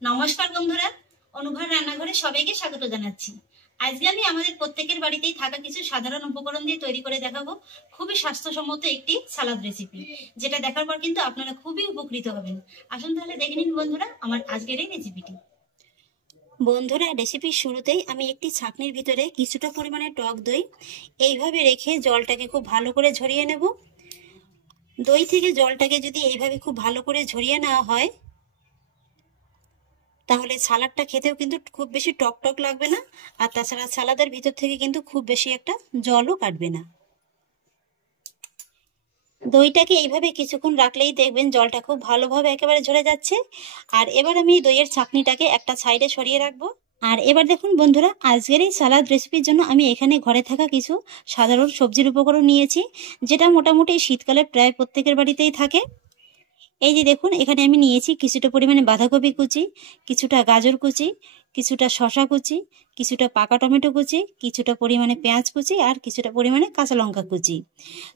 নমস্কার বন্ধুরা, অনুভব রান্নাঘরে সবাইকে স্বাগত জানাচ্ছি। আজকে আমি আমাদের প্রত্যেকের বাড়িতেই থাকা কিছু সাধারণ উপকরণ দিয়ে তৈরি করে দেখাবো খুবই স্বাস্থ্যসম্মত একটি সালাদ রেসিপি, যেটা দেখার পর কিন্তু আপনারা খুবই উপকৃত হবেন। আসুন তাহলে দেখে নিন বন্ধুরা আমার আজকের এই রেসিপিটি। বন্ধুরা, রেসিপির শুরুতেই আমি একটি ছাঁকনির ভিতরে কিছুটা পরিমাণে টক দই এইভাবে রেখে জলটাকে খুব ভালো করে ঝরিয়ে নেব। দই থেকে জলটাকে যদি এইভাবে খুব ভালো করে ঝরিয়ে নেওয়া হয় তাহলে সালাডটা খেতেও কিন্তু খুব বেশি টক টক লাগবে না, আর তাছাড়া সালাদের ভিতর থেকে কিন্তু খুব বেশি একটা জলও কাটবে না। দইটাকে এইভাবে কিছুক্ষণ রাখলেই দেখবেন জলটা খুব ভালোভাবে একেবারে ঝরে যাচ্ছে। আর এবার আমি দইয়ের ছাঁকনিটাকে একটা সাইডে সরিয়ে রাখবো। আর এবার দেখুন বন্ধুরা, আজকের এই সালাদ রেসিপির জন্য আমি এখানে ঘরে থাকা কিছু সাধারণ সবজির উপকরণ নিয়েছি, যেটা মোটামুটি শীতকালে প্রায় প্রত্যেকের বাড়িতেই থাকে। এই যে দেখুন, এখানে আমি নিয়েছি কিছুটা পরিমাণে বাঁধাকপি কুচি, কিছুটা গাজর কুচি, কিছুটা শসা কুচি, কিছুটা পাকা টমেটো কুচি, কিছুটা পরিমাণে পেঁয়াজ কুচি আর কিছুটা পরিমাণে কাঁচা লঙ্কা কুচি।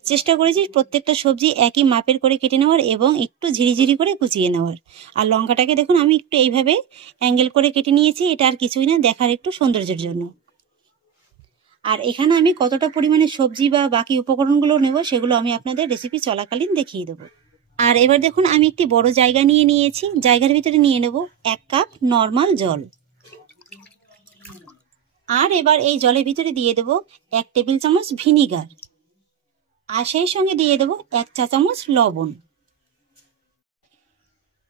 চেষ্টা করেছি প্রত্যেকটা সবজি একই মাপের করে কেটে নেওয়ার এবং একটু ঝিরিঝিরি করে কুচিয়ে নেওয়ার। আর লঙ্কাটাকে দেখুন আমি একটু এইভাবে অ্যাঙ্গেল করে কেটে নিয়েছি, এটা আর কিছুই না, দেখার একটু সৌন্দর্যের জন্য। আর এখানে আমি কতটা পরিমাণে সবজি বা বাকি উপকরণগুলো নেব সেগুলো আমি আপনাদের রেসিপি চলাকালীন দেখিয়ে দেবো। আর এবার দেখুন, আমি একটি বড় জায়গা নিয়ে নিয়েছি, জায়গার ভিতরে নিয়ে নেব 1 কাপ নর্মাল জল। আর এবার এই জলের ভিতরে দিয়ে দেব 1 টেবিল চামচ ভিনিগার, আর সেই সঙ্গে দিয়ে দেব 1 চা চামচ লবণ।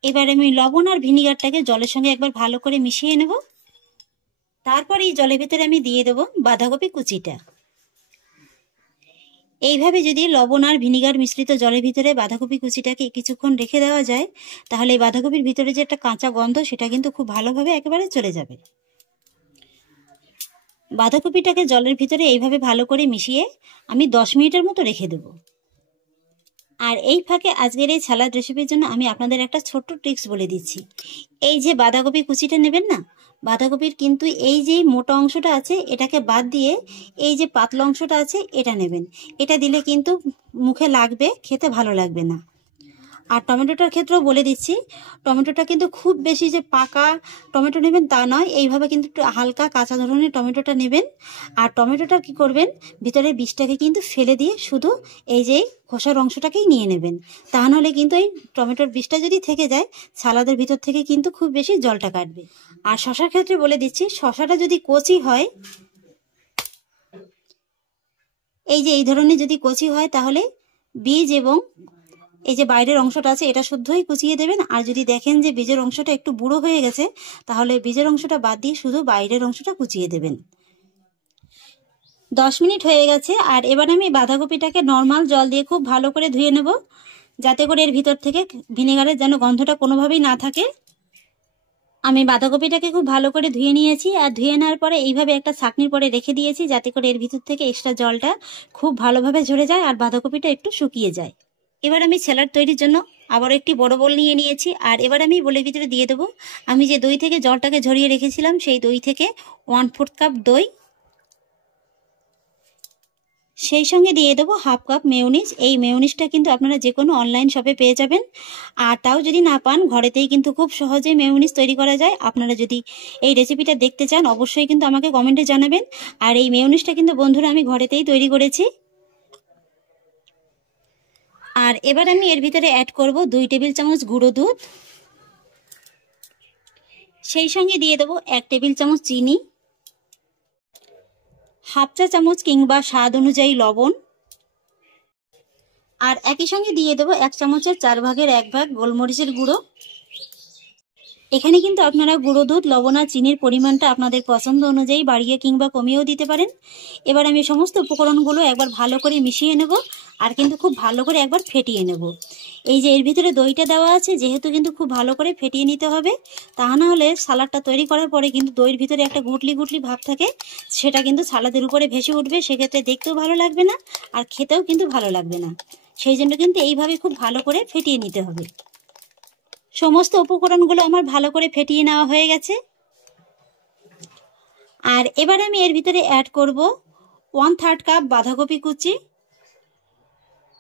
এবার আমি লবণ আর ভিনিগারটাকে জলের সঙ্গে একবার ভালো করে মিশিয়ে নেব। তারপর এই জলের ভিতরে আমি দিয়ে দেব বাঁধাকপি কুচিটা। এইভাবে যদি লবণ আর ভিনিগার মিশ্রিত জলের ভিতরে বাঁধাকপি কুচিটাকে কিছুক্ষণ রেখে দেওয়া যায় তাহলে এই বাঁধাকপির ভিতরে যে একটা কাঁচা গন্ধ সেটা কিন্তু খুব ভালোভাবে একেবারে চলে যাবে। বাঁধাকপিটাকে জলের ভিতরে এইভাবে ভালো করে মিশিয়ে আমি 10 মিনিটের মতো রেখে দেব। আর এই ফাঁকে আজকের এই সালাদ রেসিপির জন্য আমি আপনাদের একটা ছোট্ট ট্রিক্স বলে দিচ্ছি। এই যে বাঁধাকপি কুচিটা নেবেন না, বাঁধাকপির কিন্তু এই যে মোটা অংশটা আছে এটাকে বাদ দিয়ে এই যে পাতলা অংশটা আছে এটা নেবেন। এটা দিলে কিন্তু মুখে লাগবে, খেতে ভালো লাগবে না। আর টমেটোটার ক্ষেত্রেও বলে দিচ্ছি, টমেটোটা কিন্তু খুব বেশি যে পাকা টমেটো নেবেন তা নয়, এইভাবে কিন্তু একটু হালকা কাঁচা ধরনের টমেটোটা নেবেন। আর টমেটোটা কি করবেন, ভিতরের বীজটাকে কিন্তু ফেলে দিয়ে শুধু এই যে খোসার অংশটাকেই নিয়ে নেবেন। তা নাহলে কিন্তু এই টমেটোর বীজটা যদি থেকে যায় সালাদের ভিতর থেকে কিন্তু খুব বেশি জলটা কাটবে। আর শশার ক্ষেত্রে বলে দিচ্ছি, শশাটা যদি কচি হয়, এই যে এই ধরনের যদি কচি হয় তাহলে বীজ এবং এই যে বাইরের অংশটা আছে এটা শুদ্ধই কুচিয়ে দেবেন। আর যদি দেখেন যে বীজের অংশটা একটু বুড়ো হয়ে গেছে তাহলে বীজের অংশটা বাদ দিয়ে শুধু বাইরের অংশটা কুচিয়ে দেবেন। 10 মিনিট হয়ে গেছে। আর এবার আমি বাঁধাকপিটাকে নর্মাল জল দিয়ে খুব ভালো করে ধুয়ে নেব, যাতে করে এর ভিতর থেকে ভিনেগারের যেন গন্ধটা কোনোভাবেই না থাকে। আমি বাঁধাকপিটাকে খুব ভালো করে ধুয়ে নিয়েছি, আর ধুয়ে নেওয়ার পরে এইভাবে একটা ছাঁকনির পরে রেখে দিয়েছি, যাতে করে এর ভিতর থেকে এক্সট্রা জলটা খুব ভালোভাবে ঝরে যায় আর বাঁধাকপিটা একটু শুকিয়ে যায়। এবার আমি স্যালাড তৈরির জন্য আবার একটি বড় বোল নিয়ে নিয়েছি। আর এবার আমি বোলের ভিতরে দিয়ে দেবো আমি যে দই থেকে জলটাকে ঝরিয়ে রেখেছিলাম সেই দই থেকে 1/4 কাপ দই, সেই সঙ্গে দিয়ে দেবো 1/2 কাপ মেয়োনিজ। এই মেয়োনিজটা কিন্তু আপনারা যে কোনো অনলাইন শপে পেয়ে যাবেন, আর তাও যদি না পান ঘরেতেই কিন্তু খুব সহজেই মেয়োনিজ তৈরি করা যায়। আপনারা যদি এই রেসিপিটা দেখতে চান অবশ্যই কিন্তু আমাকে কমেন্টে জানাবেন। আর এই মেয়োনিজটা কিন্তু বন্ধুরা আমি ঘরেতেই তৈরি করেছি। আর এবার আমি এর ভিতরে অ্যাড করব 2 টেবিল চামচ গুঁড়ো দুধ, সেই সঙ্গে দিয়ে দেবো 1 টেবিল চামচ চিনি, 1/2 চা চামচ কিংবা স্বাদ অনুযায়ী লবণ, আর একই সঙ্গে দিয়ে দেবো 1 চামচের 4 ভাগের 1 ভাগ গোলমরিচের গুঁড়ো। এখানে কিন্তু আপনারা গুঁড়ো দুধ, লবণ আর চিনির পরিমাণটা আপনাদের পছন্দ অনুযায়ী বাড়িয়ে কিংবা কমিয়েও দিতে পারেন। এবার আমি সমস্ত উপকরণগুলো একবার ভালো করে মিশিয়ে নেব, আর কিন্তু খুব ভালো করে একবার ফেটিয়ে নেব। এই যে এর ভিতরে দইটা দেওয়া আছে যেহেতু কিন্তু খুব ভালো করে ফেটিয়ে নিতে হবে, তা না হলে সালাডটা তৈরি করার পরে কিন্তু দইয়ের ভিতরে একটা গুটলি গুটলি ভাব থাকে, সেটা কিন্তু সালাদের উপরে ভেসে উঠবে, সেক্ষেত্রে দেখতেও ভালো লাগবে না আর খেতেও কিন্তু ভালো লাগবে না। সেই জন্য কিন্তু এইভাবে খুব ভালো করে ফেটিয়ে নিতে হবে। সমস্ত উপকরণগুলো আমার ভালো করে ফেটিয়ে নেওয়া হয়ে গেছে। আর এবার আমি এর ভিতরে অ্যাড করব 1/3 কাপ বাঁধাকপি কুচি,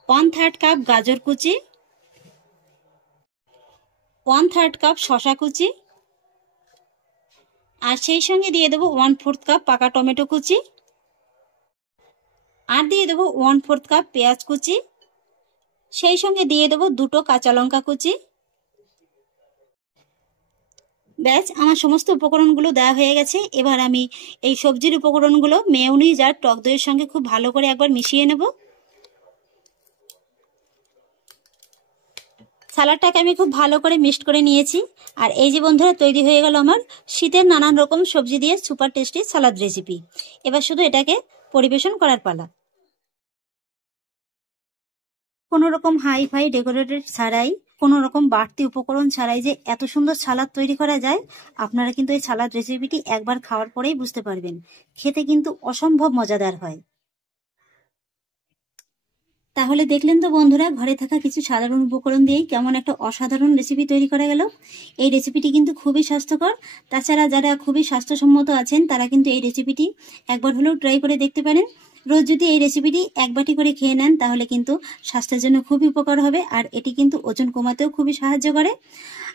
1/3 কাপ গাজর কুচি, 1/3 কাপ শসা কুচি, আর সেই সঙ্গে দিয়ে দেবো 1/4 কাপ পাকা টমেটো কুচি, আর দিয়ে দেবো 1/4 কাপ পেঁয়াজ কুচি, সেই সঙ্গে দিয়ে দেবো 2টো কাঁচা লঙ্কা কুচি। ব্যাস, আমার সমস্ত উপকরণগুলো দেওয়া হয়ে গেছে। এবার আমি এই সবজির উপকরণগুলো মেয়োনিজ আর টক দইয়ের সঙ্গে খুব ভালো করে একবার মিশিয়ে নেব। সালাডটাকে আমি খুব ভালো করে মিক্সড করে নিয়েছি। আর এই যে বন্ধুরা, তৈরি হয়ে গেল আমার শীতের নানান রকম সবজি দিয়ে সুপার টেস্টি সালাদ রেসিপি। এবার শুধু এটাকে পরিবেশন করার পালা। কোনো রকম হাই ফাই ডেকোরেটেড ছাড়াই, কোনো রকম বাড়তি উপকরণ ছাড়াই যে এত সুন্দর সালাদ তৈরি করা যায়, আপনারা কিন্তু এই সালাদ রেসিপিটি একবার খাওয়ার পরেই বুঝতে পারবেন। খেতে কিন্তু অসম্ভব মজাদার হয়। তাহলে দেখলেন তো বন্ধুরা, ঘরে থাকা কিছু সাধারণ উপকরণ দিয়েই কেমন একটা অসাধারণ রেসিপি তৈরি করা গেল। এই রেসিপিটি কিন্তু খুবই স্বাস্থ্যকর। তাছাড়া যারা খুবই স্বাস্থ্যসম্মত আছেন তারা কিন্তু এই রেসিপিটি একবার হলেও ট্রাই করে দেখতে পারেন। রোজ যদি এই রেসিপিটি এক বাটি করে খেয়ে নেন তাহলে কিন্তু স্বাস্থ্যের জন্য খুবই উপকার হবে, আর এটি কিন্তু ওজন কমাতেও খুবই সাহায্য করে।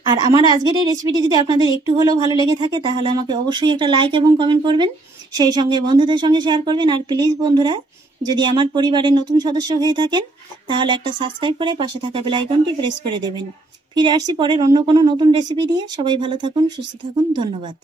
আর আমার আজকের এই রেসিপিটি যদি আপনাদের একটু হলেও ভালো লেগে থাকে তাহলে আমাকে অবশ্যই একটা লাইক এবং কমেন্ট করবেন, সেই সঙ্গে বন্ধুদের সঙ্গে শেয়ার করবেন। আর প্লিজ বন্ধুরা, যদি আমার পরিবারের নতুন সদস্য হয়ে থাকেন তাহলে একটা সাবস্ক্রাইব করে পাশে থাকা বেল আইকনটি প্রেস করে দেবেন। ফিরে আসছি পরের অন্য কোনো নতুন রেসিপি নিয়ে। সবাই ভালো থাকুন, সুস্থ থাকুন, ধন্যবাদ।